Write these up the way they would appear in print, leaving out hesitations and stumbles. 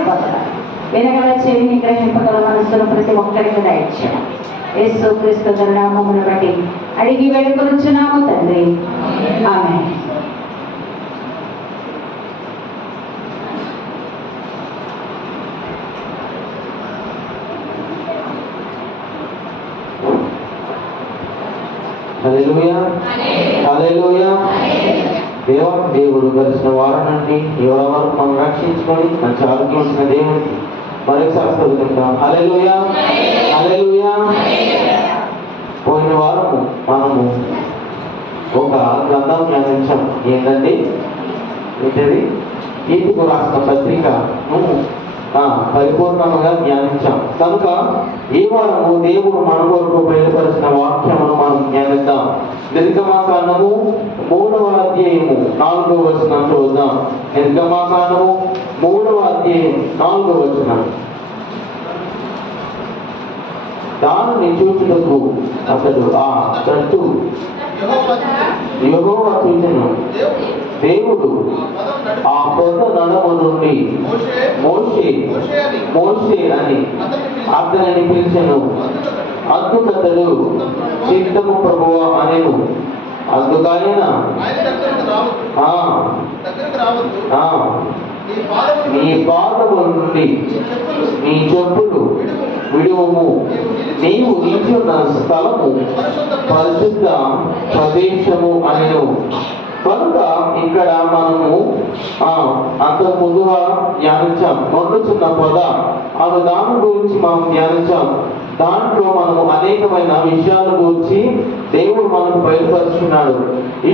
అయిపోతారు. వినగల చెవిని గ్రహింపగల మనసును ప్రతి ఒక్కరికి దయచేయండి. యేసు క్రీస్తు నామమును బట్టి అడిగి వేడుకొనుచున్నాము తండ్రి, ఆమేన్. హల్లెలూయా, హల్లెలూయా. దేవుడు కలిసిన వారం నుండి ఎవరి వరకు మనం రక్షించుకొని మంచి ఆరోగ్యం ఇచ్చిన దేవుడికి మరొకసారి చదువుకుంటాం. హల్లెలూయా, హల్లెలూయా. పోయిన వారము మనము ఒక గ్రంథం ధ్యానించాం. ఏంటంటే తీతుకు రాసిన పత్రికను పరిపూర్ణంగా ధ్యానించాం. కనుక ఈ వారము దేవుడు మన కొరకు బయలుపరిచిన వాక్యమును మనం ధ్యానిద్దాం. నిర్గమాకాండము 3వ అధ్యాయము 4వ వచనం చూద్దాం. నిర్గమాకాండము 3వ అధ్యాయం 4వ వచనం. దానిని చూచుటకు అతడు ఆ తట్టు యెహోవా చూచెను. దేవుడు ఆ పొద నడుమ నుండి మోషే అని అతనిని పిలిచెను. అందుకతడు చిత్తము ప్రభువా అనెను. అందుకైన నీ పాదముల నుండి నీ చెప్పులు విడువము, నీవు నిల్చున్న స్థలము పరిశుద్ధ ప్రదేశము అనెను. కనుక ఇక్కడ మనము అంతకు ముందుగా ధ్యానించాం. మండుచున్న పొద అను దాని గురించి మనం ధ్యానించాం. దాంట్లో మనము అనేకమైన విషయాల గురించి దేవుడు మనకు బయలుపరుచున్నాడు.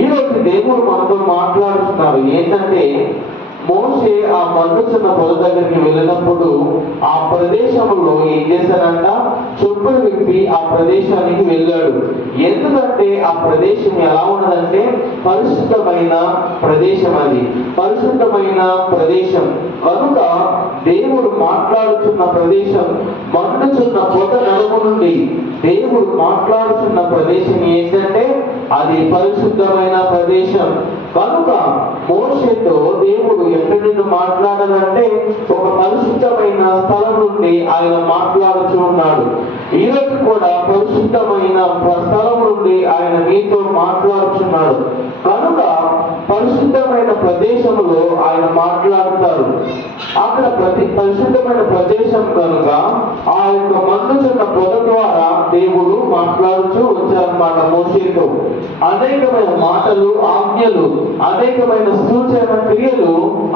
ఈరోజు దేవుడు మనతో మాట్లాడుతున్నారు. ఏంటంటే మోషే ఆ మండుచున్న పొద దగ్గరికి వెళ్ళినప్పుడు ఆ ప్రదేశంలో ఏం చేశాడంట? చెప్పులు విప్పి ఆ ప్రదేశానికి వెళ్ళాడు. ఎందుకంటే ఆ ప్రదేశం ఎలా ఉన్నదంటే పరిశుద్ధమైన ప్రదేశం. అది పరిశుద్ధమైన ప్రదేశం కనుక దేవుడు మాట్లాడుతున్న ప్రదేశం, మండుచున్న పొద నడుము నుండి దేవుడు మాట్లాడుతున్న ప్రదేశం ఏంటంటే అది పరిశుద్ధమైన ప్రదేశం. కనుక మోషేతో దేవుడు ఎక్కడి నుండి మాట్లాడాలంటే ఒక పరిశుద్ధమైన స్థలం నుండి ఆయన మాట్లాడుతూ ఉన్నాడు. ఈరోజు కూడా పరిశుద్ధమైన స్థలం నుండి ఆయన మీతో మాట్లాడుతున్నాడు. కనుక పరిశుద్ధమైన ప్రదేశంలో ఆయన మాట్లాడతారు. అక్కడ పరిశుద్ధమైన ప్రదేశం కనుక ఆ యొక్క మండుచున్న పొద ద్వారా దేవుడు మాట్లాడుతూ వచ్చారన్నమాట మోషేతో. అనేకమైన మాటలు, ఆజ్ఞలు, అనేకమైన సూచన క్రియలు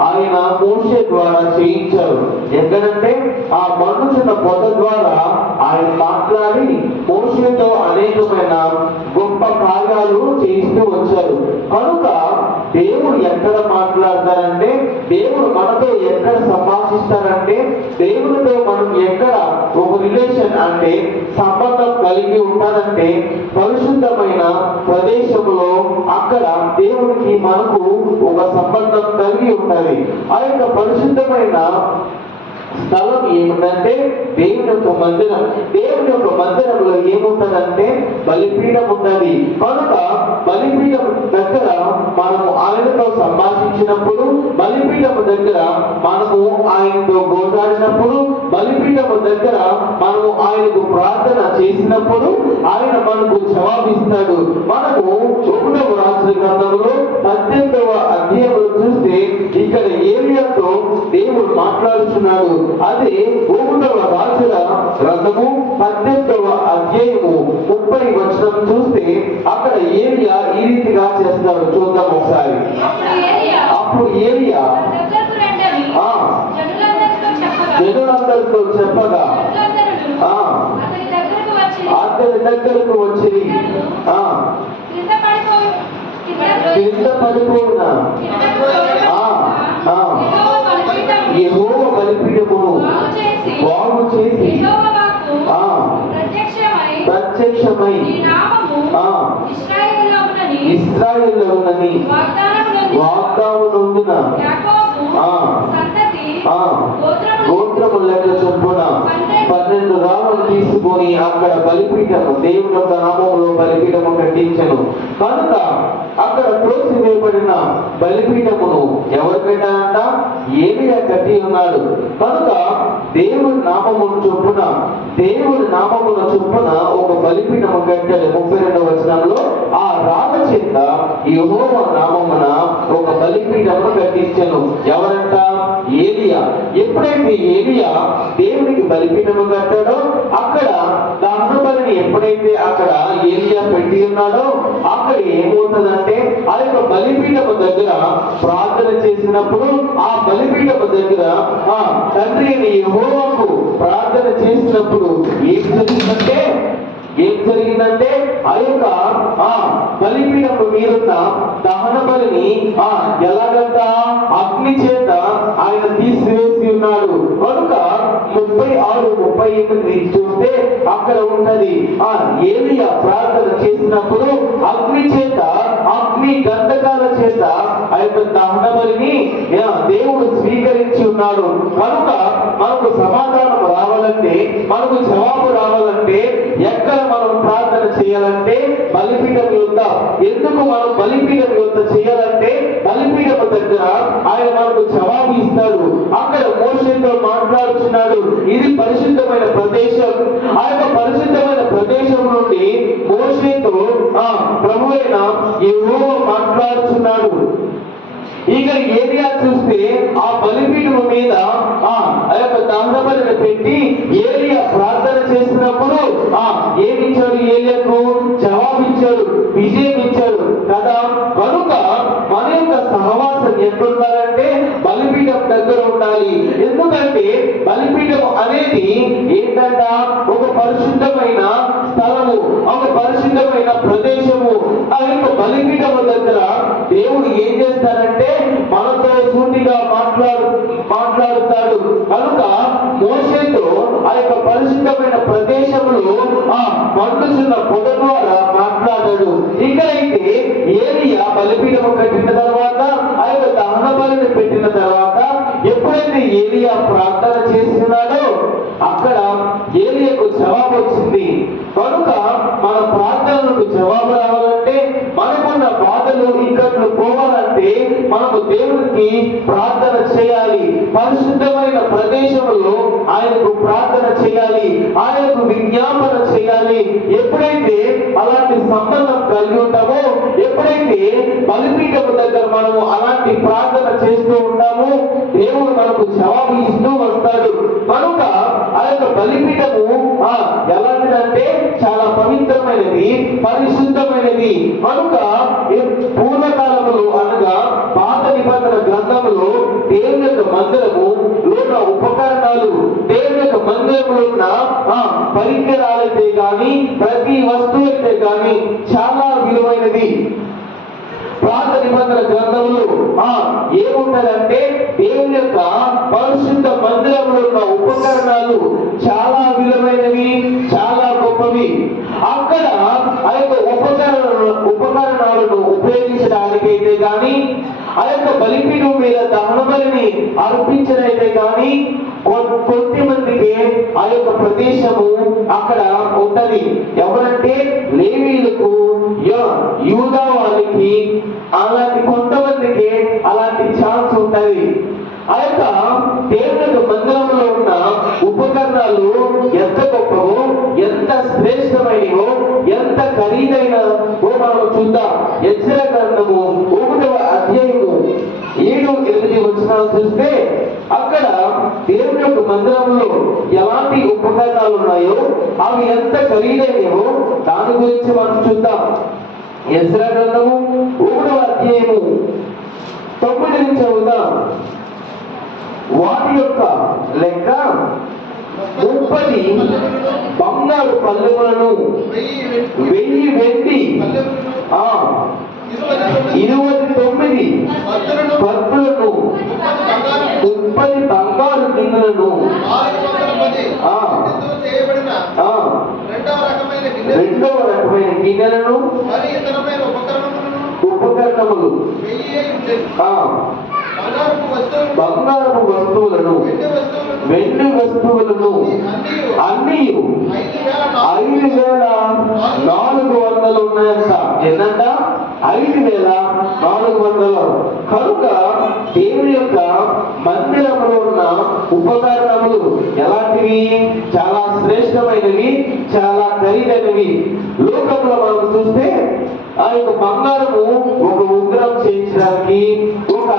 ఆయన మోషే ద్వారా చేయించారు. ఎక్కడంటే ఆ మండుచున్న పొద ద్వారా ఆయన మాట్లాడి మోషేతో అనేకమైన గొప్ప కార్యాలు చేయిస్తూ వచ్చారు. కనుక దేవుడు ఎక్కడ మాట్లాడతారంటే, దేవుడు మనతో ఎక్కడ సంభాషిస్తారంటే, దేవుడితో మనం ఎక్కడ ఒక రిలేషన్ అంటే సంబంధం కలిగి ఉంటారంటే పరిశుద్ధమైన ప్రదేశంలో. అక్కడ దేవుడికి మనకు ఒక సంబంధం కలిగి ఉంటుంది. ఆ యొక్క పరిశుద్ధమైన స్థలం ఏముందంటే దేవుని యొక్క మందిరం. దేవుని యొక్క మందిరంలో ఏముంటదంటే బలిపీఠం ఉన్నది. కనుక బలిపీఠం దగ్గర మనము ఆయనతో సంభాషించినప్పుడు, బలిపీఠం దగ్గర మనము ఆయనతో గోజాడినప్పుడు, బలిపీఠం దగ్గర మనము ఆయనకు ప్రార్థన చేసినప్పుడు ఆయన మనకు జవాబిస్తాడు. మనకు 1వ రాజుల గ్రంథంలో 18వ అధ్యాయంలో చూస్తే ఇక్కడ ఏలియాతో దేవుడు మాట్లాడుతున్నాడు. అదే 1వ రాజుల గ్రంథము 18వ అధ్యాయము 30వ వచనం చూస్తే అక్కడ ఏలియా ఈ రీతిగా చేస్తాడు. చూద్దాం ఒకసారి. అప్పుడు ఏలియా జనులందరితో చెప్పగా అతని దగ్గరకు వచ్చి కింద పడిపోయిన యెహోవా బలిపీఠమును బాగు చేసి ప్రత్యక్షమై ఇశ్రాయేలులో ఉన్నని వాగ్దానమునందున గోత్రము లెక్క చొప్పున 12 రాళ్లను తీసుకొని అక్కడ బలిపీఠము, దేవుని యొక్క నామములో బలిపీఠము కట్టించెను. కనుక అక్కడ త్రోసివేయబడిన బలిపీఠమును ఎవరు పెట్టారంట? ఏలియా కట్టి ఉన్నాడు. కనుక దేవుని నామమును చొప్పున ఒక బలిపీఠము కట్టాడు. 32వ వచనంలో ఆ రాళ్ళ చేత యెహోవా నామమున ఒక బలిపీఠమును కట్టించెను. ఎవరంట? ఏలియా. ఎప్పుడైతే ఏలియా దేవునికి బలిపీఠము కట్టాడో అక్కడ దహన బలిని ఎప్పుడైతే అక్కడ ఏలియా పెట్టి ఉన్నాడో అక్కడ ఏమవుతుందంటే ఆ యొక్క బలిపీఠము దగ్గర ప్రార్థన చేసినప్పుడు ఆ బలిపీఠము దగ్గర తండ్రి అయిన యెహోవాకు ప్రార్థన చేసినప్పుడు ఏం జరిగిందంటే ఆ యొక్క బలిపీఠము మీరున్న దహన బలిని ఎలాగంట అగ్ని చేత ఆయన తీసివేసి ఉన్నాడు. కనుక 36-38 చూస్తే అక్కడ ఉన్నది ఏలియా ప్రార్థన చేసినప్పుడు అగ్ని గంధకాల చేత ఆ యొక్క దహన బలిని దేవుడు స్వీకరించి ఉన్నాడు. కనుక మనకు సమాధానం రావాలంటే, మనకు జవాబు రావాలంటే ఎక్కడ మనం ప్రార్థన చేయాలంటే బలిపీఠం యొద్ద. ఎందుకు మనం బలిపీఠం యొద్ద చేయాలంటే బలిపీఠం దగ్గర ఆయన మనకు జవాబు ఇస్తాడు. అక్కడ మోషేతో మాట్లాడుతున్నాడు. ఇది పరిశుద్ధమైన ప్రదేశం. ఆ యొక్క పరిశుద్ధమైన ప్రదేశం నుండి మోషేతో ప్రభువైన యెహోవా మాట్లాడుతున్నాడు. ఇక్కడ ఏలియా చూస్తే ఆ బలిపీఠం మీద ఆ యొక్క దహనబలిని పెట్టి ఏలియా ప్రార్థన చేసినప్పుడు ఏమిచ్చాడు? ఏలియాకు జవాబిచ్చాడు, విజయం ఇచ్చాడు కదా. కనుక మన యొక్క సహవాసం ఎక్కడుండాలంటే బలిపీఠం దగ్గర ఉండాలి. ఎందుకంటే బలిపీఠం అనేది ఏంటంట? ఒక పరిశుద్ధమైన స్థలము, ఒక పరిశుద్ధమైన ప్రదేశము. ఆ యొక్క బలిపీఠము దగ్గర దేవుడు ఏం చేస్తాడంటే మనతో సూటిగా మాట్లాడుతాడు. కనుక మోషేతో ఆ యొక్క పరిశుద్ధమైన ప్రదేశంలో మండుచున్న పొద ద్వారా మాట్లాడాడు. ఇక్కడైతే ఏలియా బలిపీఠము కట్టిన తర్వాత ఆ యొక్క దహన బలిని పెట్టిన తర్వాత ఎప్పుడైతే ఏలియా ప్రార్థన చేస్తున్నాడో అక్కడ ఏలియాకు జవాబు వచ్చింది. కనుక మన ప్రార్థనలకు జవాబు రావాలంటే, మనకున్న బాధలు ఇక్కట్లు పోవాలంటే మనము దేవునికి ప్రార్థన చేయాలి. పరిశుద్ధమైన ప్రదేశంలో ఆయనకు ప్రార్థన చేయాలి, ఆయనకు విజ్ఞాపన చేయాలి. ఎప్పుడైతే అలాంటి సంబంధం కలిగి ఉంటామో, ఎప్పుడైతే బలిపీఠము దగ్గర మనము అలాంటి ప్రార్థన చేస్తూ ఉంటామో దేవుడు మనకు జవాబు ఇస్తూ వస్తాడు. కనుక ఆ యొక్క బలిపీఠము ఎలాంటిదంటే చాలా పవిత్రమైనది, పరిశుద్ధమైనది. కనుక పూర్వకాలములో అనగా పాత నిబంధన గ్రంథములో దేవుని యొక్క మందిరము లోన ఉపకరణాలు, దేవుని యొక్క మందిరంలో ఉన్న పరికరాలైతే కానీ, ప్రతి వస్తువు అయితే కానీ చాలా విలువైనది. పాత నిబంధన గ్రంథంలో ఏముంటదంటే దేవుని యొక్క పరిశుద్ధ మందిరంలో ఉన్న ఉపకరణాలు చాలా విలువైనవి, చాలా గొప్పవి. అక్కడ ఆ యొక్క ఉపకరణాలను ఉపయోగించడానికైతే కానీ, ఆ యొక్క బలిపీఠం మీద దహన బలిని అర్పించడైతే కానీ కొద్ది మందికి ఆ యొక్క ప్రదేశము అక్కడ ఉంటది. ఎవరంటే లేవీయులకు, యూదా వాళ్ళకి, అలాంటి కొంతమందికి అలాంటి ఛాన్స్ ఉంటది. ఆ యొక్క దేవుని మందిరంలో ఉన్న ఉపకరణాలు ఎంత గొప్పవో, ఎంత శ్రేష్టమైనవో, ఎంత ఖరీదైనవో మనం చూద్దాం. యెజ్రా గ్రంథము 1వ అధ్యాయము 7-8 వచనాలు చూస్తే అక్కడ దేవుని యొక్క మందిరంలో ఎలాంటి ఉపకరణాలు ఉన్నాయో, అవి ఎంత ఖరీదైనవో దాని గురించి మనం చూద్దాం. యెజ్రా గ్రంథము 1వ అధ్యాయము 9 నుంచి చదువుదాం. వాటి యొక్క లెక్క 30 బంగారు పల్లెములను, 1000 వెండి, 29 పత్రులను, 30 బంగారు గిన్నెలను, 2వ రకమైన గిన్నెలను, ఉపకరణములు, బంగారపు వస్తువులను, వెండి వస్తువులను అన్ని 5400 ఉన్నాయంట. ఏంటంట? 5,400. కనుక దేవుని యొక్క మందిరంలో ఉన్న ఉపకరణములు ఎలాంటివి? చాలా శ్రేష్టమైనవి, చాలా ఖరీదైనవి. లోకంలో మనం చూస్తే ఆ యొక్క బంగారము ఒక ఉంగరం చేయించడానికి, ఒక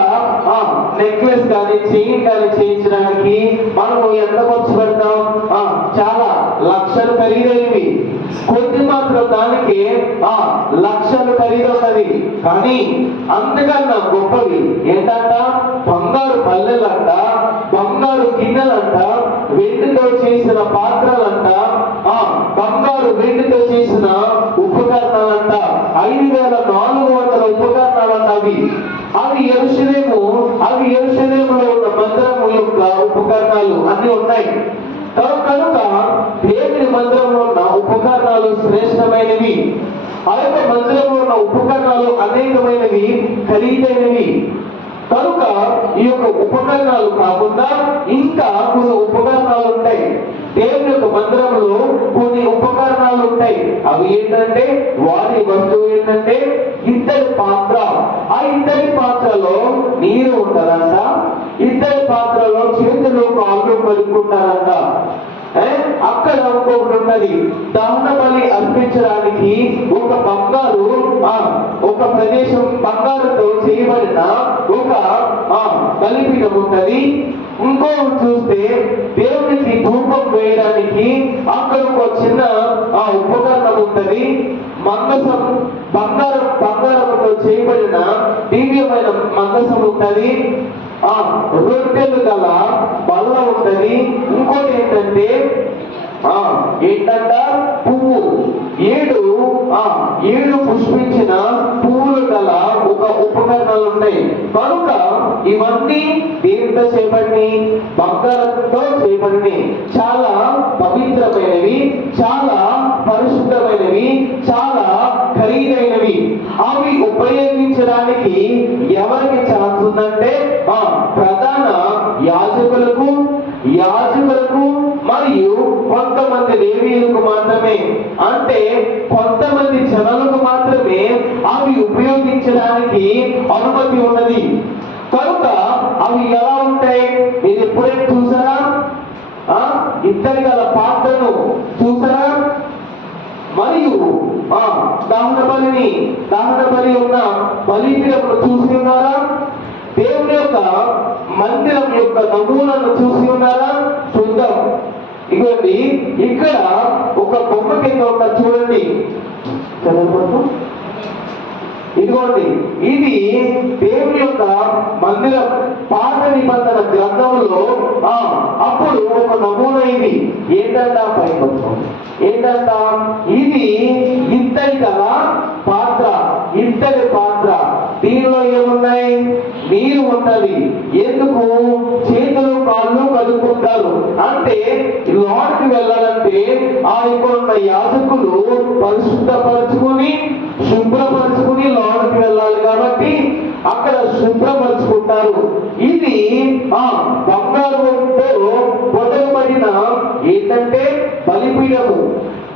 నెక్లెస్ కానీ చైన్ కానీ చేయించడానికి మనము ఎంత ఖర్చు పెడతాం? చాలా లక్షలు ఖరీదైనవి. కొద్ది మాత్రం దానికి లక్షలు ఖరీదవుతుంది. కానీ అంతకన్నా గొప్పవి ఏంటంట? బంగారు పల్లెలంట, బంగారు గిన్నెలంట, వెండితో చేసిన పాత్రలంట, బంగారు వెండితో చేసిన ఉపకరణాలంట. 5,400 ఉపకరణాలంట. అవి యెరూషలేములో ఉన్న మందిరము యొక్క ఉపకరణాలు అన్ని ఉన్నాయి. కనుక దేవుని మందిరంలో ఉన్న ఉపకరణాలు శ్రేష్టమైనవి. ఆ యొక్క మందిరంలో ఉన్న ఉపకరణాలు అనేకమైనవి, ఖరీదైనవి. కనుక ఈ యొక్క ఉపకరణాలు కాకుండా ఇంకా కొన్ని ఉపకరణాలు ఉంటాయి. దేవుని యొక్క మందిరంలో కొన్ని ఉపకరణాలు ఉంటాయి. అవి ఏంటంటే, వారి వస్తువు ఏంటంటే ఇత్తడి పాత్ర. ఆ ఇత్తడి పాత్రలో నీరు ఉంటుందంట. ఇత్తడి పాత్రలో చేతులు కాళ్ళు కడుక్కుంటారంట. అక్కడ ఇంకొకటి ఉన్నది, దహన బలి అర్పించడానికి ఒక ప్రదేశం బంగారుతో చేయబడిన ఒక బలిపీఠం ఉంటది. ఇంకొకటి చూస్తే దేవునికి ధూపం వేయడానికి అక్కడ ఒక చిన్న ఉపకరణం ఉంటది. మందసం, బంగారంతో చేయబడిన దివ్యమైన మందసం ఉంటది. రొట్టెలు గల బల్ల ఉంటది. ఇంకోటి ఏంటంటే పువ్వు, ఏడు పుష్పించిన పువ్వులు గల ఒక ఉపకరణాలు ఉన్నాయి. కనుక ఇవన్నీ దేనితో చేయబడి? బంగారంతో చేయబడి చాలా పవిత్రమైనవి, చాలా పరిశుద్ధమైనవి, చాలా ఖరీదైనవి. అవి ఉపయోగించడానికి ఎవరికి ఛాన్స్ ఉందంటే ప్రధాన యాజకులకు మరియు కొంతమంది లేవీయులకు మాత్రమే. అంటే కొంతమంది జనాలకు మాత్రమే అవి ఉపయోగించడానికి అనుమతి ఉన్నది. కనుక అవి ఎలా ఉంటాయి? మీరు ఎప్పుడైనా చూసారా? ఇత్తడి గల పాత్రను చూసారా? మరియు దహన బలి ఉన్న బలిపీఠమును చూసి ఉన్నారా? దేవుని యొక్క మందిరం యొక్క నమూనాను చూసి ఉన్నారా? చూద్దాం. ఇదిగోండి, ఇక్కడ ఒక బొమ్మ కింద ఉన్న చూడండి. ఇదిగోండి, ఇది దేవుని యొక్క మందిరం పాత నిబంధన గ్రంథంలో అప్పుడు ఒక నమూనా. ఇది ఏంటంట? పైకొస్తాం. ఏంటంట? ఇది ఇత్తడి గల పాత్ర, ఇత్తడి పాత్ర. దీనిలో ఏమున్నాయి? నీరు ఉంటది. ఎందుకు? చేతులు కాళ్ళు కడుక్కుంటారు. అంటే లోనికి వెళ్ళాలంటే ఆ యొక్క యాజకులు పరిశుద్ధపరచుకుని శుభ్రపరచుకుని లోనికి వెళ్ళాలి. కాబట్టి అక్కడ శుభ్రపరచుకుంటారు. ఇది బంగారంతో పొదగబడిన ఏంటంటే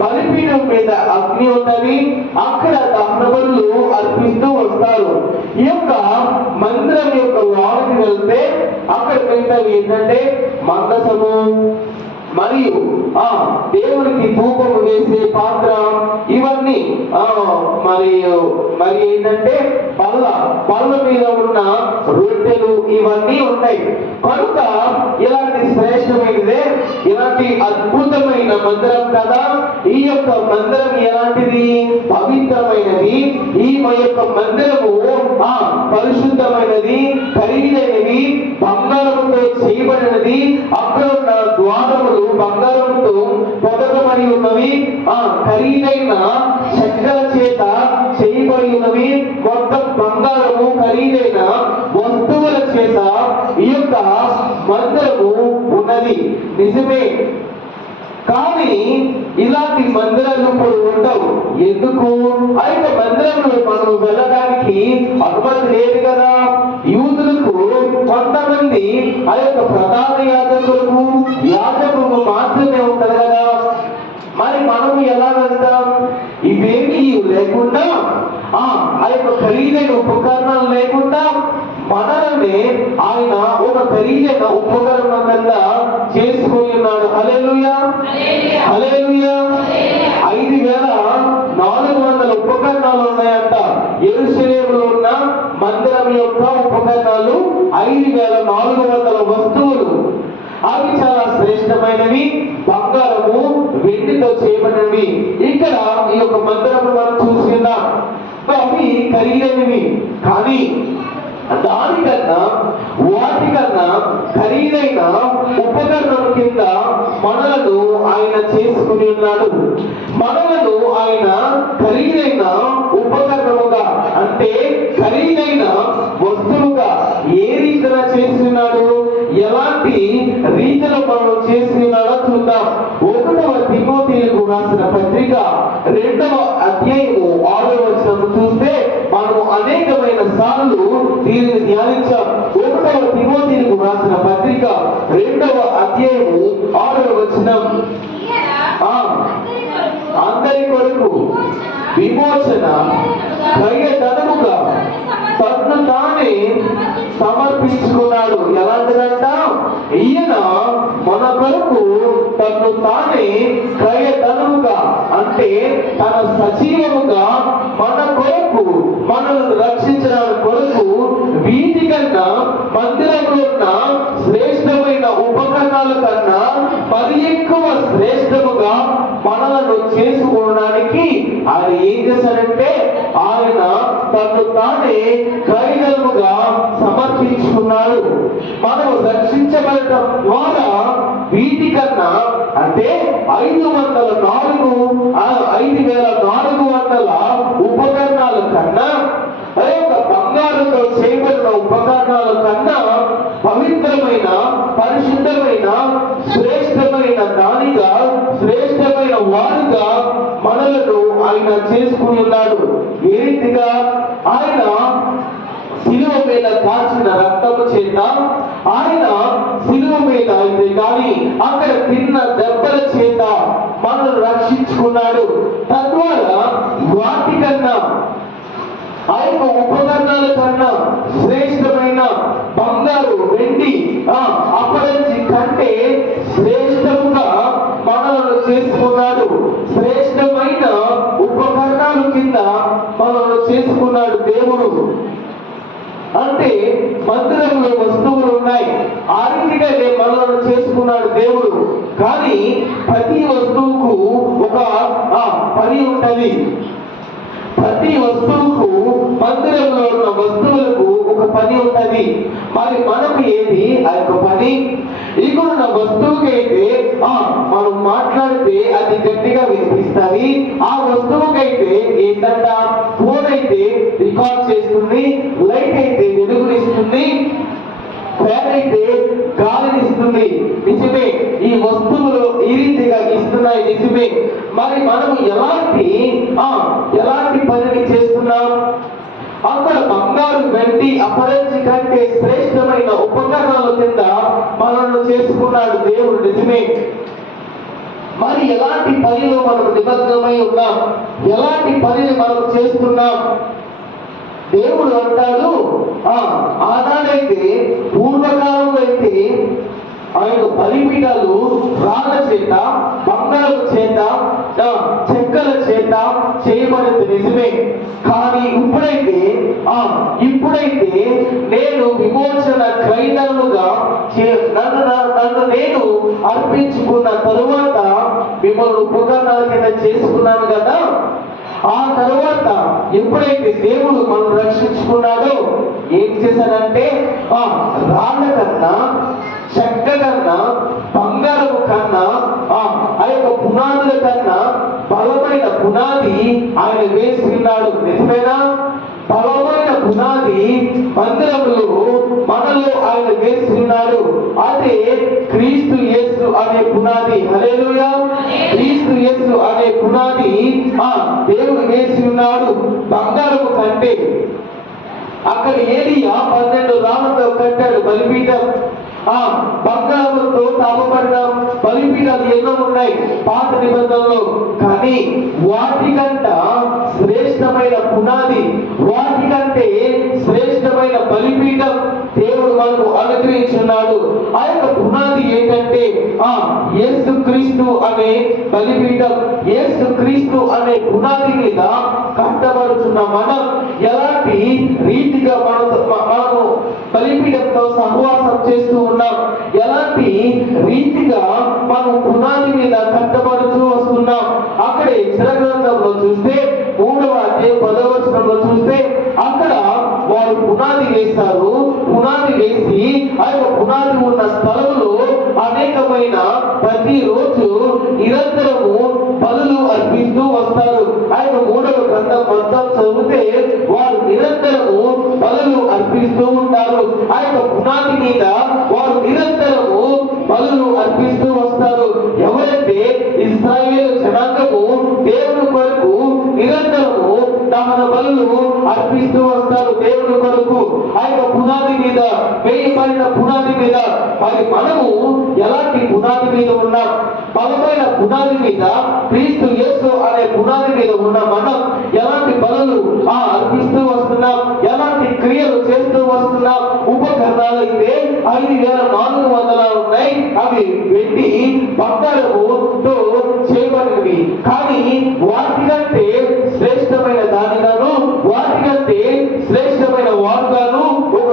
బలిపీఠం మీద అగ్ని ఉన్నది. అక్కడ దహన బలులు అర్పిస్తూ వస్తారు. ఈ యొక్క మందిరం యొక్క లోనికి వెళ్తే అక్కడ మిగతావి ఏంటంటే మందసము మరియు దేవునికి ధూపము వేసే పాత్ర, ఇవన్నీ మరి ఏంటంటే పళ్ళ మీద ఉన్న రొట్టెలు, ఇవన్నీ ఉంటాయి. కనుక ఇలాంటి శ్రేష్టమైనదే, ఇలాంటి అద్భుతమైన మందిరం కదా. ఈ యొక్క మందిరం ఎలాంటిది? పవిత్రమైనది. ఈ యొక్క మందిరము పరిశుద్ధమైనది, ఖరీదైనది, బంగారంతో చేయబడినది. అక్కడ ఉన్న ద్వారములు బంగారంతో పొదగబడి ఉన్నవి, ఖరీదైన చక్కెర చేత చేయబడి ఉన్నవి. మొత్తం బంగారము, ఖరీదైన వస్తువుల చేత ఈ యొక్క మందిరము ఉన్నది. నిజమే. కానీ ఇలాంటి మందిరాలు ఇప్పుడు ఉండవు. ఎందుకు? ఆ యొక్క మందిరంలో మనం వెళ్ళడానికి అనుమతి లేదు కదా. యూదులకు కొంతమంది ఆ యొక్క ప్రధాన యాజకులకు మాత్రమే ఉంటది కదా. మరి మనము ఎలా వెళ్తాం? ఇవేమీ లేకుండా ఆ యొక్క ఉపకరణాలు లేకుండా మనల్ని ఆయన ఒక ఖరీదైన ఉపకరణం కింద చేసుకొని ఉన్నాడు. హల్లెలూయా, హల్లెలూయా. 5,400 ఉపకరణాలు ఉన్నాయంట. యెరూషలేములో ఉన్న మందిరం యొక్క ఉపకరణాలు 5,400 వస్తువులు. అవి చాలా శ్రేష్టమైనవి, బంగారము వెండితో చేయబడినవి. ఇక్కడ ఈ యొక్క మందిరం మనం చూస్తున్నాం. అవి ఖరీదైనవి, కానీ దానికన్నా వాటికన్నా ఖరీదైన ఉపకరణం కింద మనలను ఆయన చేసుకుని ఉన్నాడు. మనలను ఆయన ఖరీదైన ఉపకరణముగా, అంటే ఖరీదైన వస్తువుగా ఏ రీతిగా చేస్తున్నాడు, ఎలాంటి రీతిలో మనం చేస్తున్నాడో చూద్దాం. 1వ తిమోథీయులకు రాసిన పత్రిక 2వ అధ్యాయము 6వ వచనం చూస్తే మనం అనేకమైన సార్లు దీనిని ధ్యానించాం. 1వ తిమోథీయులకు రాసిన పత్రిక 2వ అధ్యాయము 6వ వచనం, అందరి కొరకు విమోచన క్రయధనముగా తన్ను తానే సమర్పించుకున్నాడు. ఎలాంటిదంట? ఈయన మన కొరకు తన్ను తానే క్రయధనముగా, అంటే తన సజీవముగా మన కొరకు, మనల్ని రక్షించడానికి కొరకు వీటికన్నా మందిరంలో ఉన్న శ్రేష్టమైన ఉపకరణాల కన్నా మరి ఎక్కువ శ్రేష్టముగా మనలను చేసుకోవడానికి ఆయన ఏం చేశారంటే ఆయన తను తానే క్రయధనముగా సమర్పించుకున్నాడు. మనం రక్షించబడటం ద్వారా వీటికన్నా, అంటే 5,400 ఉపకరణాల కన్నా, బంగారంతో చేయబడిన ఉపకరణాల కన్నా పవిత్రమైన, పరిశుద్ధమైన, శ్రేష్టమైన దానిగా, శ్రేష్టమైన వారుగా మనలను ఆయన చేసుకుని ఉన్నాడు. ఏ రీతిగా? ఆయన శిలువ మీద కాచిన రక్తము చేత, ఆయన శిలువ మీద అయితే కానీ అక్కడ తిన్న దెబ్బల చేత మనల్ని రక్షించుకున్నాడు. తద్వారా వాటికన్నా, ఆ యొక్క ఉపకరణాల కన్నా శ్రేష్టమైన బంగారు, వెండి, అపరంజి కంటే శ్రేష్టముగా మనలను చేసుకున్నాడు. శ్రేష్టమైన ఉపకరణాల కింద మనలను చేసుకున్నాడు దేవుడు. అంటే మందిరంలో వస్తువులు ఉన్నాయి, ఆ రీతిగా మనలను చేసుకున్నాడు దేవుడు. కానీ ప్రతి వస్తువుకు ఒక పని ఉంటది. ప్రతి వస్తువుకు, మందిరంలో ఉన్న వస్తువులకు ఒక పని ఉంటది. మరి మనకు ఏది ఆ యొక్క పని? ఇక్కడ వస్తువుకైతే మనం మాట్లాడితే అది గట్టిగా వినిపిస్తుంది. ఆ వస్తువుకైతే ఏంటంట? ఫోన్ అయితే రికార్డ్ చేస్తుంది, లైట్ అయితే వెలుగునిస్తుంది, ఫ్యాన్ అయితే గాలినిస్తుంది. నిజమే, ఈ వస్తువులు ఈ రీతిగా ఇస్తున్నాయి, నిజమే. మరి మనము ఎలాంటి పనిని చేస్తున్నాం? అక్కడ బంగారు, వెండి, అపరంజి కంటే శ్రేష్టమైన ఉపకరణాల కింద మనల్ని చేసుకున్నాడు దేవుడు, నిజమే. మరి ఎలాంటి పనిలో మనం నిమగ్నమై ఉన్నాం? ఎలాంటి పనిని మనం చేస్తున్నాం? దేవుడు అంటాడు, ఆనాడైతే, పూర్వకాలంలో అయితే ఆ యొక్క బలిపీఠాలు రాళ్ళ చేత, బంగారు చేత, చెక్కల చేత చేయబడింది, నిజమే. కానీ ఇప్పుడైతే నేను విమోచన క్రయధనముగా నన్ను నేను అర్పించుకున్న తరువాత మిమ్మల్ని ఉపకరణాల కింద చేసుకున్నాను కదా. ఆ తరువాత ఎప్పుడైతే దేవుడు మనం రక్షించుకున్నాడో ఏం చేశాడంటే రాళ్ళ కన్నా, చెక్క కన్నా, బంగారము కన్నా, ఆ యొక్క పునాదుల కన్నా బలమైన పునాది ఆయన వేసి ఉన్నాడు, నిజమేనా? బలమైన పునాది మందిరంలో మనలో ఆయన వేసి ఉన్నాడు. అదే క్రీస్తు యేసు అనే పునాది. హల్లెలూయా! క్రీస్తు యేసు అనే పునాది దేవుడు వేసి ఉన్నాడు. బంగారము కంటే అక్కడ ఏలియా 12 రాళ్లతో కట్టాడు బలిపీఠం. బంగారంతో తాపబడిన బలిపీఠాలు ఎన్నో ఉన్నాయి పాత నిబంధనలో. కానీ వాటికంట శ్రేష్టమైన పునాది, వాటికంటే శ్రేష్టమైన బలిపీఠం దేవుడు మనకు అనుగ్రహించున్నాడు. ఆ యొక్క పునాది ఏంటంటే యేసుక్రీస్తు అనే బలిపీఠం. యేసుక్రీస్తు అనే పునాది మీద కట్టబడుతున్న మనం ఎలాంటి రీతిగా మనము బలిపీఠంతో సహవాసం చేస్తూ ఉన్నాం, ఎలాంటి రీతిగా మనం పునాది మీద కట్టబడుతూ వస్తున్నాం. అక్కడే యెషయా గ్రంథంలో చూస్తే 3వ అధ్యాయం 10వ వచనంలో చూస్తే అక్కడ వారు పునాది వేస్తారు. పునాది వేసి ఆ యొక్క పునాది ఉన్న స్థలంలో అనేకమైన ప్రతిరోజు నిరంతరము బలులు అర్పిస్తూ వస్తారు. ఆ యొక్క 3వ గ్రంథం మొత్తం చదివితే వారు నిరంతరము బలులు అర్పిస్తూ ఉంటారు. ఆ యొక్క పునాది మీద వారు నిరంతరము బలులు అర్పిస్తూ వస్తారు. ఎవరంటే ఇశ్రాయేలు జనాంగము దేవుని కొరకు నిరంతరము దహన బలులు అర్పిస్తూ వస్తారు. దేవుని కొరకు ఆ యొక్క పునాది మీద వేయబడిన పునాది మీద మరి మనము ఎలాంటి పునాది మీద ఉన్నాం? బలమైన పునాది మీద క్రీస్తు యేసు అనే పునాది మీద ఉన్న మనం ఎలాంటి బలులు అర్పిస్తూ వస్తున్నాం, ఎలాంటి క్రియలు చేస్తూ వస్తున్నాం? ఉపకరణాలు అయితే 5400 ఉన్నాయి. అవి వెండి బంగారముతో చేయబడినవి. కానీ వాటికంటే శ్రేష్టమైన దానిగాను, వాటికంటే శ్రేష్టమైన వారుగాను ఒక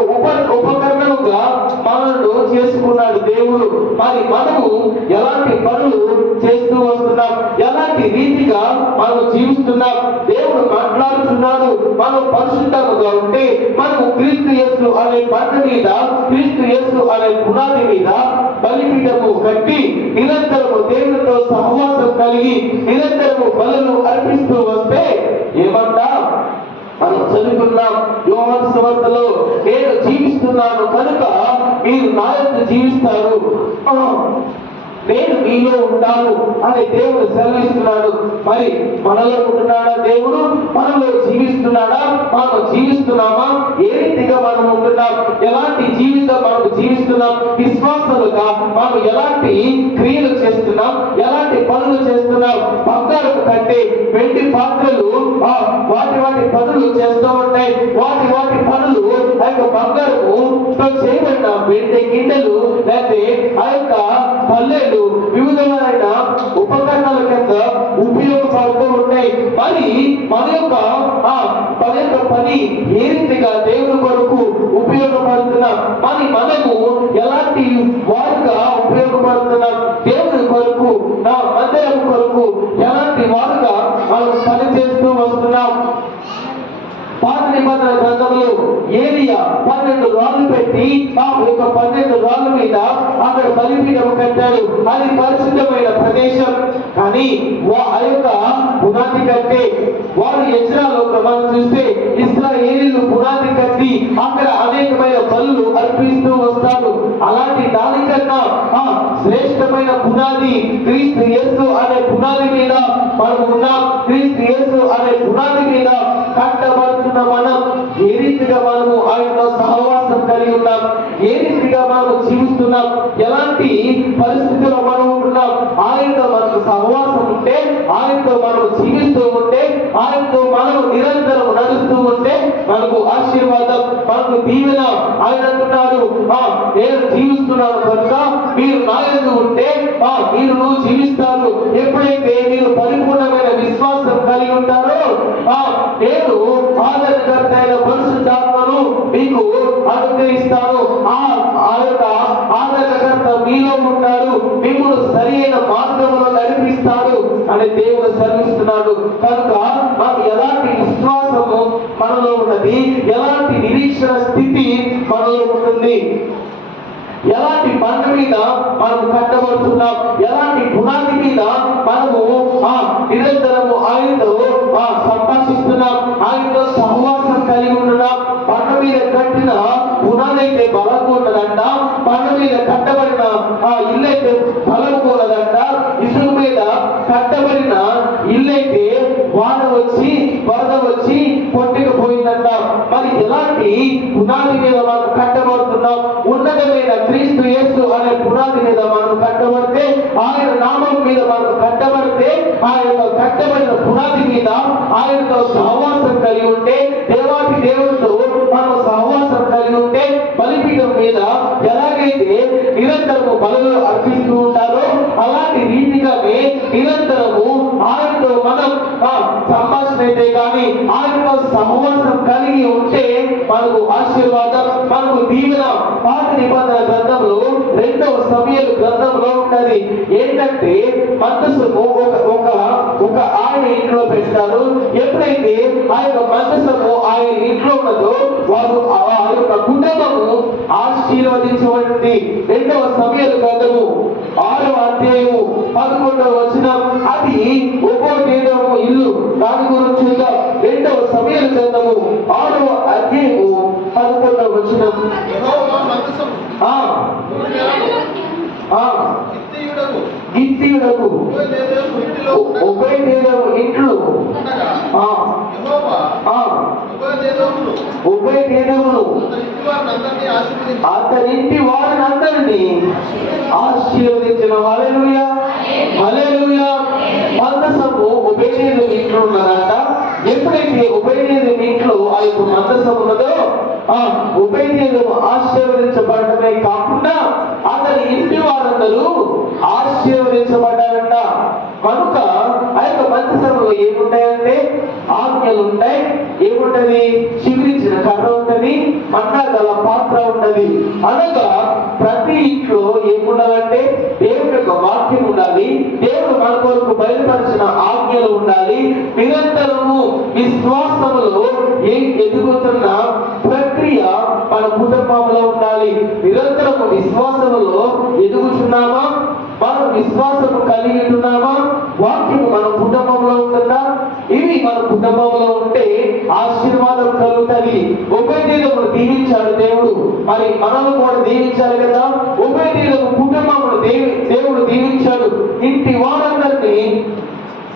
ఉపకరణముగా మనల్ని చేసుకున్నాడు దేవుడు. మరి మనము ఎలాంటి పనులు చేస్తూ వస్తున్నాం, ఎలాంటి రీతిగా మనం జీవిస్తున్నాం? దేవుడు మాట్లాడుతున్నాడు. మనం పరిశుద్ధముగా ఉంటే మనము క్రీస్తు యేసు అనే బండ మీద, క్రీస్తు యేసు అనే పునాది మీద బలిపీఠము కట్టి నిరంతరము దేవునితో సహవాసం కలిగి నిరంతరము బలులు అర్పిస్తూ వస్తే ఏమంటా మనం చదువుకున్నాం యోహాను సువార్తలో, నేను జీవిస్తున్నాను కనుక మీరు నా యందు జీవిస్తారు, నేను మీలో ఉంటాను అని దేవుడు సెలవిస్తున్నాడు. మరి మనలో ఉంటున్నాడా దేవుడు? మనలో జీవిస్తున్నాడా? మనం జీవిస్తున్నామా? ఏ రీతిగా మనం ఉంటున్నాం? ఎలాంటి జీవితం మనం జీవిస్తున్నాం? విశ్వాసాలుగా మనం ఎలాంటి క్రియలు చేస్తున్నాం, ఎలాంటి పనులు చేస్తున్నాం? బంగారం కంటే వెండి పాత్రలు వాటి పనులు చేస్తూ ఉంటాయి. వాటి పనులు ఆ యొక్క బంగారముతో చేయబడిన వెండి గిన్నెలు లేకపోతే ఆ యొక్క పల్లెలు వివిధమైన ఉపకరణాల కింద ఉపయోగపడుతూ ఉంటాయి. మరి మన యొక్క పని ఏ రీతిగా దేవుని కొరకు ఉపయోగపడుతున్నాం? మరి మనము ఎలాంటి వారుగా ఉపయోగపడుతున్నాం? దేవుని కొరకు, నా మందిరం కొరకు ఎలాంటి వారుగా మనం పని చేస్తూ వస్తున్నాం? పాత నిబంధన గ్రంథంలో ఏలియా 12 రాళ్ళు పెట్టి ఆ యొక్క 12 రాళ్ళ మీద అక్కడ బలిపీఠం కట్టాడు. అది పరిశుద్ధమైన ప్రదేశం. కానీ ఆ యొక్క పునాది కంటే వారు యెజ్రాలో మనం చూస్తే ఇశ్రాయేలీయులు పునాది కట్టి అక్కడ అనేకమైన బలులు అర్పిస్తూ వస్తారు. అలాంటి దానికన్నా శ్రేష్టమైన పునాది క్రీస్తు యేసు అనే పునాది మీద మనం ఉన్నాం. క్రీస్తు యేసు అనే పునాది మీద కట్టబడుతున్న మనం ఏ రీతిగా మనము ఆయనతో సహవాసం కలిగి ఉన్నాం, ఏ రీతిగా మనం జీవిస్తున్నాం, ఎలాంటి పరిస్థితుల్లో మనం ఉంటున్నాం? ఆయనతో మనకు సహవాసం ఉంటే, ఆయనతో మనం జీవిస్తూ ఉంటే, ఆయనతో మనం నిరంతరం నడుస్తూ ఉంటే మనకు ఆశీర్వాదం, మనకు దీవెన. ఆయన అంటున్నాడు, నేను జీవిస్తున్నాను కనుక మీరు నా యందు ఉంటే మీరు జీవిస్తారు. ఎప్పుడైతే మీరు పరిపూర్ణమైన విశ్వాసం కలిగి ఉంటారో నేను ఆదరణకర్త అయిన పరిశుద్ధాత్మను మీకు అనుగ్రహిస్తాను. ఆ యొక్క ఆదరణకర్త మీలో ఉంటాడు, మిమ్మల్ని సరి అయిన మార్గంలో నడిపిస్తాడు అని దేవుడు సెలవిస్తున్నాడు. కనుక మాకు ఎలాంటి విశ్వాసము మనలో ఉన్నది, ఎలాంటి నిరీక్షణ స్థితి మనలో ఉంటుంది, ఎలాంటి బండ మీద మనం కట్టబడుతున్నాం, ఎలాంటి పునాది మీద మనము నిరంతరము ఆయనతో సంభాషిస్తున్నాం, ఆయనతో సహవాసం కలిగి ఉంటున్నాం. బండ మీద కట్టిన పునాది అయితే బలంగా ఉన్నదంట, బండ మీద కట్టబడిన ఇల్లు అయితే బలంగా ఉన్నదంట, ఇసుక మీద కట్టబడిన ఇల్లు అయితే వాన వచ్చి వరద వచ్చి కొట్టుకుపోయిందంట. మరి ఎలాంటి పునాది మీద మనం కట్టబడుతున్నాం? ఉన్నతమైన క్రీస్తు యేసు అనే పునాది మీద మనం కట్టబడితే, ఆయన నామం మీద మనం కట్టబడితే, ఆ యొక్క కట్టబడిన పునాది మీద ఆయనతో సహవాసం కలిగి ఉంటే, దేవాది దేవుడితో మనం సహవాసం కలిగి బలులు అర్పిస్తూ ఉంటారో అలాంటి రీతిగానే నిరంతరము ఆయనతో మనం సంభాషణ అయితే కానీ ఆయనతో సహవాసం కలిగి ఉంటే మనకు ఆశీర్వాదం, మనకు దీవెన. పాత నిబంధన గ్రంథంలో 2వ సమూయేలు గ్రంథంలో ఉన్నది ఏంటంటే మందసము ఒక ఆయన ఇంట్లో పెడతారు. ఎప్పుడైతే ఆ యొక్క మందసము ఆయన ఇంట్లో ఉన్నదో వారు ఆ యొక్క కుటుంబము ఆశీర్వదించబడింది. 2వ సమూయేలు గ్రంథము 6వ అధ్యాయము 11వ వచనం. అది ఉపదేశము ఇల్లు. దాని గురించి 2వ సమూయేలు గ్రంథము 6వ అధ్యాయము 11వ వచనం. గిత్తీయుడకు ఉభయదేవుడు ఇంట్లో ఉభయదేవుడు అతనింటి వారిని అందరినీ ఆశీర్వదించిన. హల్లెలూయా, హల్లెలూయా. మందసము ఉభయదేవుడు ఇంట్లో ఉన్నదంట. ఎప్పుడైతే ఉభయదేవుని ఇంట్లో ఆ యొక్క మందసం ఉన్నదో ఉభయదేవుడు ఆశీర్వదించబడటమే కాకుండా అతని ఇంటి వారందరూ ఆశీర్వదించబడ్డారంట. కనుక ఆ యొక్క మందసంలో ఏముంటాయంటే ఆజ్ఞలు ఉంటాయి. ఏముంటది? చిగురించిన కర్ర ఉంటది, మన్నా గల పాత్ర ఉంటది. అనగా ప్రతి ఇంట్లో ఏముండాలంటే దేవుడి యొక్క వాక్యం ఉండాలి, దేవుడు మన కొరకు బయలుపరిచిన ఆజ్ఞలు ఉండాలి. నిరంతరము విశ్వాసములో ఎదుగుతున్న ప్రక్రియ మన కుటుంబంలో ఉండాలి. నిరంతరము విశ్వాసములో ఎదుగుతున్నామా? మనం విశ్వాసము కలిగి ఉన్నామా? వాక్యము మన కుటుంబంలో ఉంటుందా? ఇవి మన కుటుంబంలో ఉంటే ఆశీర్వాదం కలుగుతుంది. ఉభయదేవుడు దీవించాడు దేవుడు, మరి మనల్ని కూడా దీవించాలి కదా. ఉభయదేవుడు కుటుంబమును దేవుడు దీవించాడు, ఇంటి వారందరినీ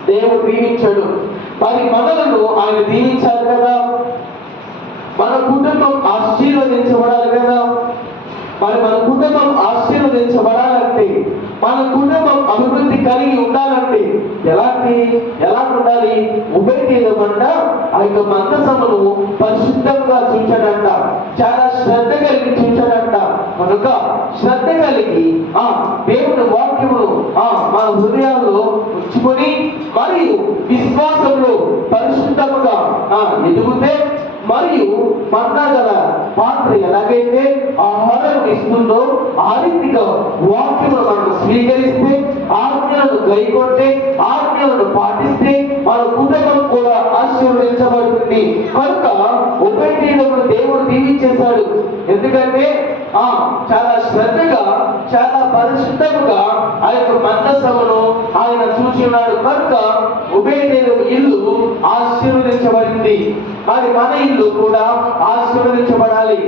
దేవుడు దీవించాడు. మరి మనలను ఆయన దీవించాలి కదా. మన కుటుంబం ఆశీర్వదించబడాలి కదా. మరి మన కుటుంబం ఆశీర్వదించబడాలంటే, మన కుటుంబం అభివృద్ధి కలిగి ఉండాలంటే ఎలా ఉండాలి? ఉభయదేవుడంట ఆ యొక్క మందసమును పరిశుద్ధంగా చూచాడంట, చాలా శ్రద్ధ కలిగి చూచాడంట. కనుక శ్రద్ధ కలిగి దేవుని వాక్యమును మన హృదయాల్లో ఉంచుకొని మరియు విశ్వాసంలో పరిశుద్ధముగా ఎదుగుతే, మరియు మన్నా గల పాత్ర ఎలాగైతే ఆహారం ఇస్తుందో ఆ రీతిగా వాక్యమును మనం స్వీకరిస్తే, ఆజ్ఞలను గైకొంటే, ఆజ్ఞలను పాటిస్తే మన కుటుంబం కూడా ఆశీర్వదించబడుతుంది. కనుక ఉభయదేవుడు దేవుడు దీవించేశాడు. ఎందుకంటే చాలా శ్రద్ధగా, చాలా పరిశుద్ధముగా ఆ యొక్క మందసమును ఆయన చూసి ఉన్నాడు. కనుక ఉభయదేవుడు ఇల్లు ఆశీర్వదించబడింది. మరి మన ఇల్లు కూడా ఆశీర్వదించబడాలి.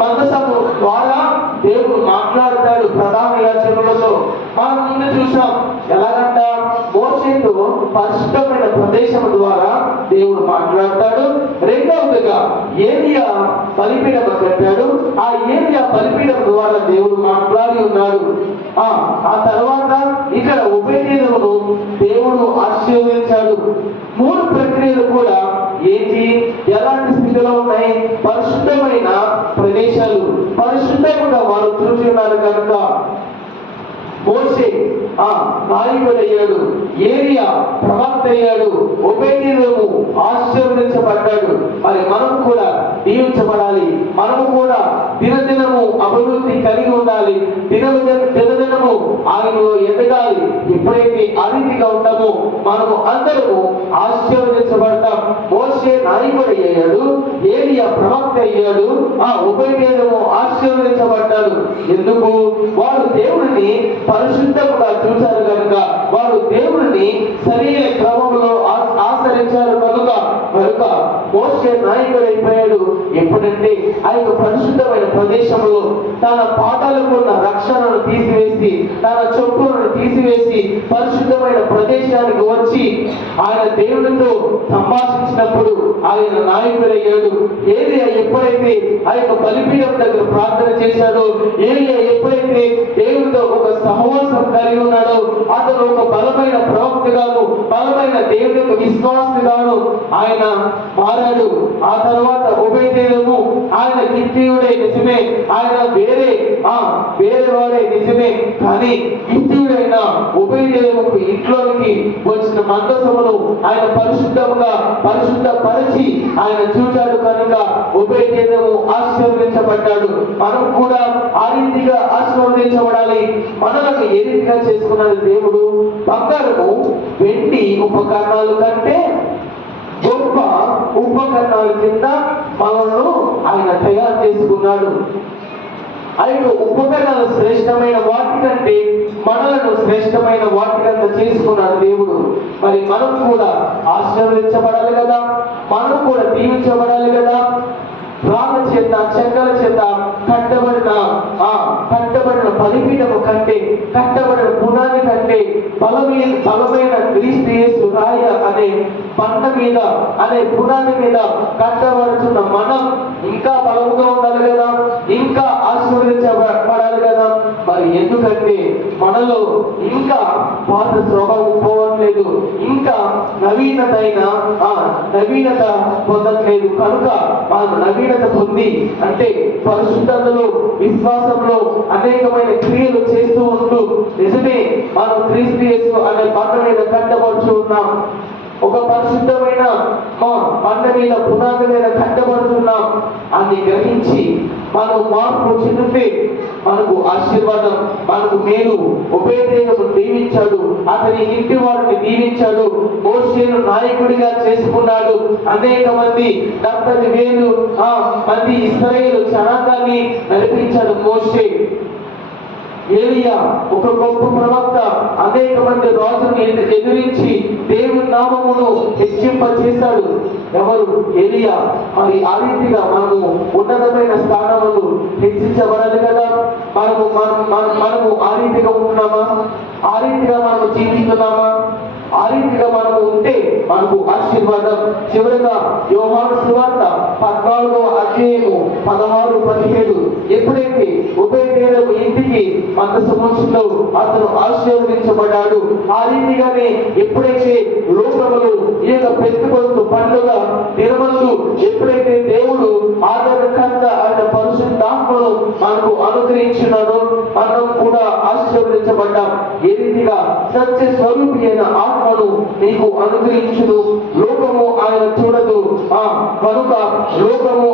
మందసము ద్వారా దేవుడు మాట్లాడతాడు ప్రధాన యాజకులతో. మనం ముందు చూసాం ఎలాగంట మోషేతో పరిశుద్ధమైన ప్రదేశం ద్వారా దేవుడు మాట్లాడతాడు. రెండవదిగా ఏలియా బలిపీఠం కట్టాడు. ఆ ఏలియా బలిపీఠం ద్వారా దేవుడు మాట్లాడి ఉన్నాడు. ఆ తర్వాత ఇక్కడ ఉభయదేవుడు దేవుడు ఆశీర్వదించాడు. 3 ప్రక్రియలు కూడా ఏంటి, ఎలాంటి స్థితిలో ఉన్నాయి? పరిశుద్ధమైన ప్రదేశాలు, పరిశుద్ధంగా వారు చూసి ఉన్నారు. కనుక మోషే నాయకుడయ్యాడు, ఏలియా ప్రవక్త అయ్యాడు, ఉభయదేవుడు ఆశీర్వదించబడ్డాడు. మరి మనం కూడా దీవించబడాలి. మనము కూడా దినదినము అభివృద్ధి కలిగి ఉండాలి. దినదినము ఆయనలో ఎదగాలి. ఎప్పుడైతే ఆ రీతిగా ఉంటామో మనము అందరము ఆశీర్వదించబడతాం. మోషే నాయకుడు అయ్యాడు, ఏలియా ప్రవక్త అయ్యాడు, ఉభయదేవుడు ఆశీర్వదించబడ్డాడు. ఎందుకు? వారు దేవుడిని పరిశుద్ధంగా చూశారు కనుక, వారు దేవుడిని సరైన క్రమంలో ఆచరించారు కనుక మోషే నాయకుడు అయిపోయాడు. ఎప్పుడంటే ఆ యొక్క పరిశుద్ధమైన ప్రదేశంలో తన పాదాలకు ఉన్న రక్షణను తీసివేసి, తన చెప్పులను తీసివేసి పరిశుద్ధమైన ప్రదేశానికి వచ్చి ఆయన దేవునితో సంభాషించినప్పుడు ఆయన నాయకుడయ్యాడు. ఏలియా ఎప్పుడైతే ఆ యొక్క బలిపీఠం దగ్గర ప్రార్థన చేశాడో, ఏలియా ఎప్పుడైతే దేవునితో ఒక సహవాసం కలిగి ఉన్నాడో, అతను ఒక బలమైన ప్రవక్తగాను, బలమైన బలమైన దేవుని యొక్క విశ్వాసగాను ఆయన మారాడు. ఆ తర్వాత ఒబేదేదోము ఆయన గిత్తీయుడే నిజమే, ఆయన వేరే వాడే నిజమే, కానీ గిత్తీయుడైన ఒబేదేదోముకు ఇంట్లోనికి వచ్చిన మందసమును ఆయన పరిశుద్ధపరిచి ఆయన చూశాడు కనుక ఒబేదేదోము ఆశీర్వదించబడ్డాడు. మనం కూడా ఆ రీతిగా ఆశీర్వదించబడాలి. మనలను ఏ రీతిగా చేసుకున్నాడు దేవుడు? బంగారము వెండి ఉపకరణాలు కంటే గొప్ప ఉపకరణాల కింద మనలను ఆయన తయారు చేసుకున్నాడు. ఆయన ఉపకరణాలు శ్రేష్టమైన వాటి కంటే మనలను శ్రేష్టమైన వాటి కింద చేసుకున్నాడు దేవుడు. మరి మనం కూడా ఆశీర్వదించబడాలి కదా, మనం కూడా దీవించబడాలి కదా. రాళ్ళ చేత చెక్కల చేత కట్టబడిన బలిపీఠము కంటే, కట్టబడిన పునాది కంటే బలమైన క్రీస్తు యేసు రాయ అనే బండ మీద, అనే పునాది మీద కట్టబడుతున్న మనం ఇంకా బలముగా ఉండాలి కదా, ఇంకా ఆశీర్వదించబడాలి కదా. మరి ఎందుకంటే మనలో ఇంకా పాత స్వభావం పోవట్లేదు, ఇంకా నవీనత పొందట్లేదు. కనుక మనం నవీనత పొంది, అంటే పరిశుద్ధతలో విశ్వాసంలో అనేకమైన క్రియలు చేస్తూ ఉంటూ, నిజమే మనం క్రీస్తు యేసు అనే బండ మీద కట్టబడుచు ఉన్నాం, ఒక పరిశుద్ధమైన బండ మీద పునాది మీద కట్టబడుతున్నాం అని గ్రహించి మనం మార్పు చెందితే మనకు ఆశీర్వాదం, మనకు మేలు. ఒబేదేదోము దీవించాడు, అతని ఇంటి వారిని దీవించాడు, మోషేను నాయకుడిగా చేసుకున్నాడు. అనేక మంది 70,000 మంది ఇశ్రాయేలు జనాంగాన్ని నడిపించాడు మోషే. ఏలియా ఒక గొప్ప ప్రవక్త, అనేక మంది రాజులను ఎదిరించి దేవుని నామమును హెచ్చింపచేశాడు. ఎవరు? ఏలియా. మరి ఆ రీతిగా మనము ఉన్నతమైన స్థానములు హెచ్చించబడాలి కదా. మనము ఆ రీతిగా ఉంటున్నామా? ఆ రీతిగా మనము జీవిస్తున్నామా? ఆ రీతిగా మనము ఉంటే మనకు ఆశీర్వాదం. చివరిగా యోహాను సువార్త 14వ అధ్యాయము 16, 17 ఎప్పుడైతే ఒబేదేదోము ఇంటికి మందసము వచ్చిందో అతను ఆశీర్వదించబడ్డాడు. ఆ రీతిగానే ఎప్పుడైతే లోకములు ఈ యొక్క పెంతెకొస్తు పండుగ దినమందు ఎప్పుడైతే దేవుడు ఆదరణకర్త ఆయన పరిశుద్ధాత్మను మనకు అనుగ్రహించినాడో మనం కూడా ఆశీర్వదించబడ్డాం. ఏ రీతిగా సత్య స్వరూపి అయిన ఆత్మను నీకు అనుగ్రహించును. లోకము ఆయన చూడదు, కనుక లోకము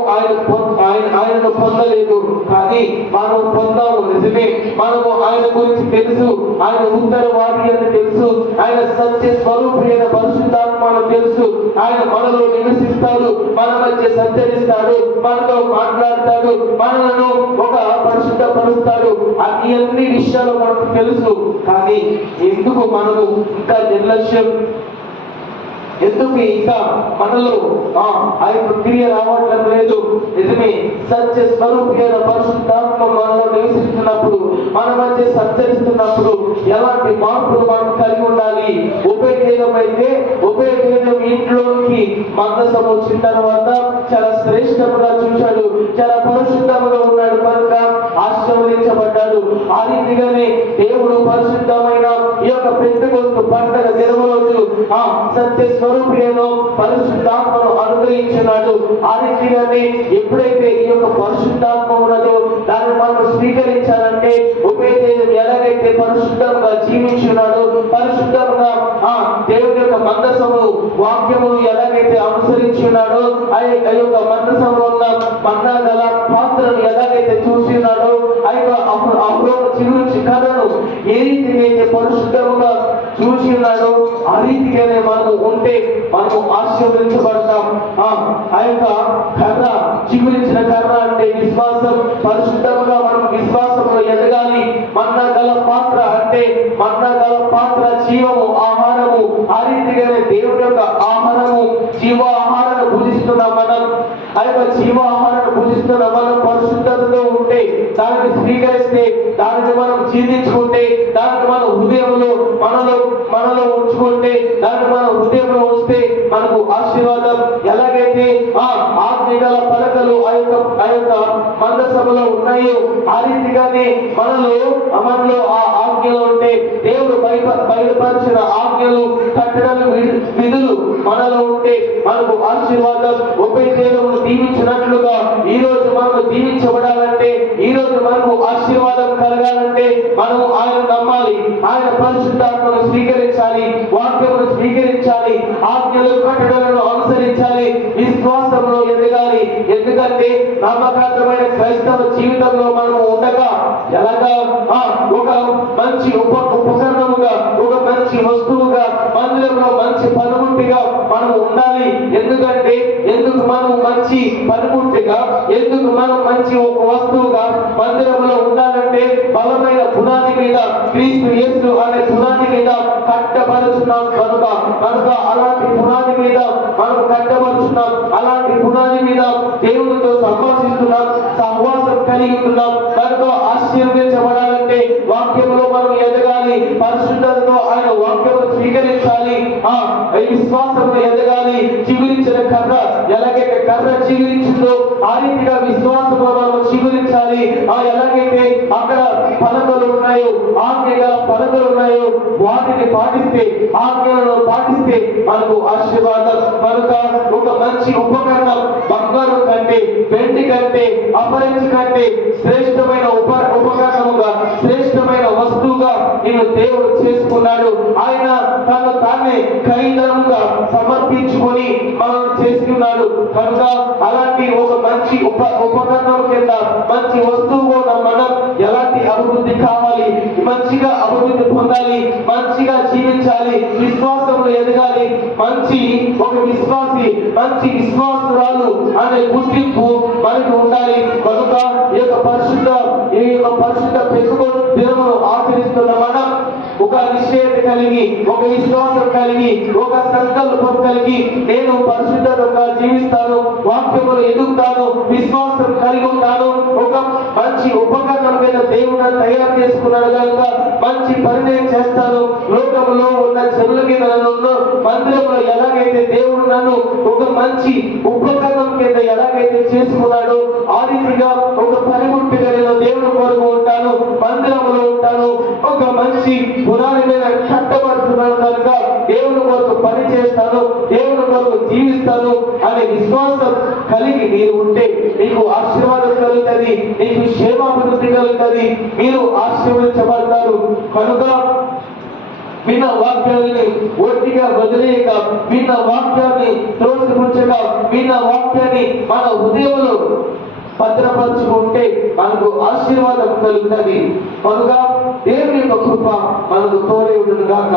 ఆయనను పొందలేదు, కానీ మనం పొందాము. నిజమే, మనము ఆయన గురించి తెలుసు, ఆయన ఉత్తరవాది అని తెలుసు, ఆయన సత్య స్వరూపి అయిన పరిశుద్ధాత్మ అని తెలుసు. ఆయన మనలో నివసిస్తాడు, మన మధ్య సంచరిస్తాడు, మనతో మాట్లాడతాడు, మనలను ఒక పరిశుద్ధపరుస్తాడు. అన్ని విషయాలు మనకు తెలుసు. కానీ ఎందుకు మనము ఇంకా నిర్లక్ష్యం? ఎందుకు ఇంకా మనలో ఆ యొక్క క్రియ రావట్లం లేదు? నిజమే, సత్య స్వరూపైన పరిశుద్ధాత్మ మనలో నివసిస్తున్నప్పుడు, మన మధ్య సంచరిస్తున్నప్పుడు ఎలాంటి మార్పులు మనం కలిగి ఉండాలి? ఒబేదేదోము ఇంట్లోకి మందసం వచ్చిన తర్వాత చాలా శ్రేష్టముగా చూశాడు, చాలా పరిశుద్ధముగా ఉన్నాడు కనుక ఆశీర్వదించబడ్డాడు. ఆ రీతిగానే దేవుడు పరిశుద్ధమైన ఈ యొక్క పెంతెకొస్తు పండుగ దినమురోజు సత్య స్వరూపేను పరిశుద్ధాత్మను అనుగ్రహించున్నాడు. ఆ రీతిగానే ఎప్పుడైతే ఈ యొక్క పరిశుద్ధాత్మ ఉన్నదో దాన్ని మనం స్వీకరించాలంటే ఒబేదేదోము ఎలాగైతే పరిశుద్ధంగా జీవించున్నాడో, పరిశుద్ధంగా దేవుని యొక్క మందసము వాక్యమును ఎలాగైతే అనుసరించున్నాడో, ఆ యొక్క మందసంలో ఉన్న మన్నా గల పాత్రను ఎలాగైతే చూస్తున్నాడో, ఆ యొక్క చిగురు కథను ఏ రీతిగా అయితే పరిశుద్ధంగా చూసి ఉన్నాడో ఆ రీతిగానే మనము ఉంటే మనము ఆశీర్వదించబడతాం. ఆ యొక్క కర్ర, చిగురించిన కర్ర అంటే విశ్వాసం. పరిశుద్ధంగా మనం విశ్వాసంలో ఎదగాలి. మన్నా గల పాత్ర అంటే మన్నా గల పాత్ర జీవము, ఆహారము. ఆ రీతిగానే దేవుని యొక్క ఆహారము, జీవ ఆహారాన్ని భుజిస్తున్నాం మనం. ఆ యొక్క జీవ ఆహారాన్ని భుజిస్తున్న మనం పరిశుద్ధతతో ఉంటే, దానిని స్వీకరిస్తే, దానిని మనం జీర్ణించుకుంటే, దానిని మన హృదయంలో మనలో ఉంచుకుంటే, దాన్ని మన హృదయంలో ఉంచితే మనకు ఆశీర్వాదం. ఎలాగైతే ఆత్మీయుల పలకలు ఆ యొక్క మందసములో ఉన్నాయో ఆ రీతిగానే మనలో ఆ ఆజ్ఞలో ఉంటే, దేవుడు బయలుపరిచిన ఆజ్ఞ ఆజ్ఞలు, కట్టడలు, విధులు మనలో ఉంటే మనకు ఆశీర్వాదం. ఉపేదేవుడు దీవించినట్లుగా ఈ రోజు మనము దీవించబడాలంటే, ఈ రోజు మనకు ఆశీర్వాదం కలగాలంటే మనము ఆయన నమ్మాలి, ఆయన పరిశుద్ధాత్మను స్వీకరించాలి, వాక్యమును స్వీకరించాలి, ఆజ్ఞలు, కట్టడలను అనుసరించాలి, విశ్వాసంలో ఎదగాలి. ఎందుకంటే నమ్మకార్థమైన క్రైస్తవ జీవితంలో మనము ఉండగా ఎలాగా ఒక మంచి ఉపకరణముగా, ఒక మంచి వస్తువుగా, మందిరంలో మంచి పనిముట్టిగా మనం ఉండాలి. ఎందుకంటే ఎందుకు మనం మంచి పనిముట్టిగా, ఎందుకు మనం మంచి ఒక వస్తువుగా మందిరంలో ఉండాలంటే బలమైన పునాది మీద, క్రీస్తు యేసు అనే పునాది మీద కట్టబడుచున్నాం కనుక అలాంటి పునాది మీద మనం కట్టబడుచున్నాం. అలాంటి పునాది మీద దేవునితో సంభాషిస్తున్నాం, సహవాసం కలిగి ఉంటున్నాం. కనుక ఆశీర్వదించబడాలంటే వాక్యంలో మనం ఎదగాలి, పరిశుద్ధతతో ఆయన వాక్యము స్వీకరించాలి, విశ్వాసంలో ఎదగాలి. చిగురించిన కర్ర ఎలాగైతే కర్ర చిగురించిందో ఆ రీతిగా విశ్వాసంలో మనం చిగురించాలి. ఎలాగైతే అక్కడ పలకలు ఉన్నాయో, ఆజ్ఞగా పలకలు ఉన్నాయో వాటిని పాటిస్తే, ఆజ్ఞలను పాటిస్తే మనకు ఆశీర్వాదం. కనుక ఒక మంచి ఉపకరణం బంగారం కంటే, వెండి కంటే, అపరంజి కంటే శ్రేష్టమైన ఉపకరణముగా, శ్రేష్టమైన వస్తువుగా నేను దేవుడు చేసుకున్నాడు. ఆయన తను తానే ఖరీదముగా సమర్పించుకొని మనం చేసుకున్నాడు. కనుక అలాంటి ఒక మంచి ఉపకరణం కింద, మంచి వస్తువుగా మనం ఎలాంటి అభివృద్ధి కావాలి, మంచిగా అభివృద్ధి పొందాలి, మంచిగా జీవించాలి, విశ్వాసంలో ఎదగాలి. మంచి ఒక విశ్వాసి, మంచి విశ్వాసురాలు అనే గుర్తింపు మనకు ఉండాలి. కనుక ఈ యొక్క పరిశుద్ధ పెట్టుబడి దినమును ఆచరిస్తున్న మనం ఒక నిశ్చయత కలిగి, ఒక విశ్వాసం కలిగి, ఒక సంకల్పం కలిగి, నేను పరిశుద్ధంగా జీవిస్తాను, వాక్యములు ఎదుగుతాను, విశ్వాసం కలిగి ఉంటాను, ఒక మంచి ఉపకరణం మీద దేవుడు తయారు చేసుకున్నాడు కనుక మంచి పని నేను చేస్తాను. లోకంలో ఉన్న జనులకి నన్ను మందిరంలో ఎలాగైతే దేవుడు నన్ను ఒక మంచి ఉపకరణం కింద ఎలాగైతే చేసుకున్నాడో ఆ రీతిగా ఒక పనిముట్టిగా నేను దేవుని కొరకు ఉంటాను, మందిరంలో ఉంటాను, ఒక మంచి పునాది మీద కట్టబడుతున్నాను కనుక దేవుని కొరకు పని చేస్తాను, దేవుని కొరకు జీవిస్తాను అనే విశ్వాసం కలిగి మీరు ఉంటే మీకు ఆశీర్వాదం కలుగుతుంది, మీకు క్షేమాభివృద్ధి కలుగుతుంది, మీరు ఆశీర్వదించబడతారు. కనుక విన్న వాక్యాన్ని ఒట్టిగా వదిలేయక, విన్న వాక్యాన్ని త్రోసిపుచ్చక, విన్న వాక్యాన్ని మన హృదయంలో భద్రపరుచుకుంటే మనకు ఆశీర్వాదం కలుగుతుంది. కనుక దేవుని యొక్క కృప మనకు తోడే ఉండును గాక.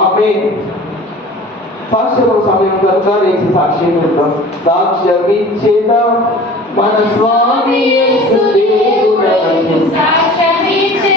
ఆమేన్. సాక్ష్యం సమయం కనుక లేచి సాక్ష్యం ఇద్దాం. సాక్ష్యం ఇచ్చేదా మన స్వామి యేసు దేవుడు.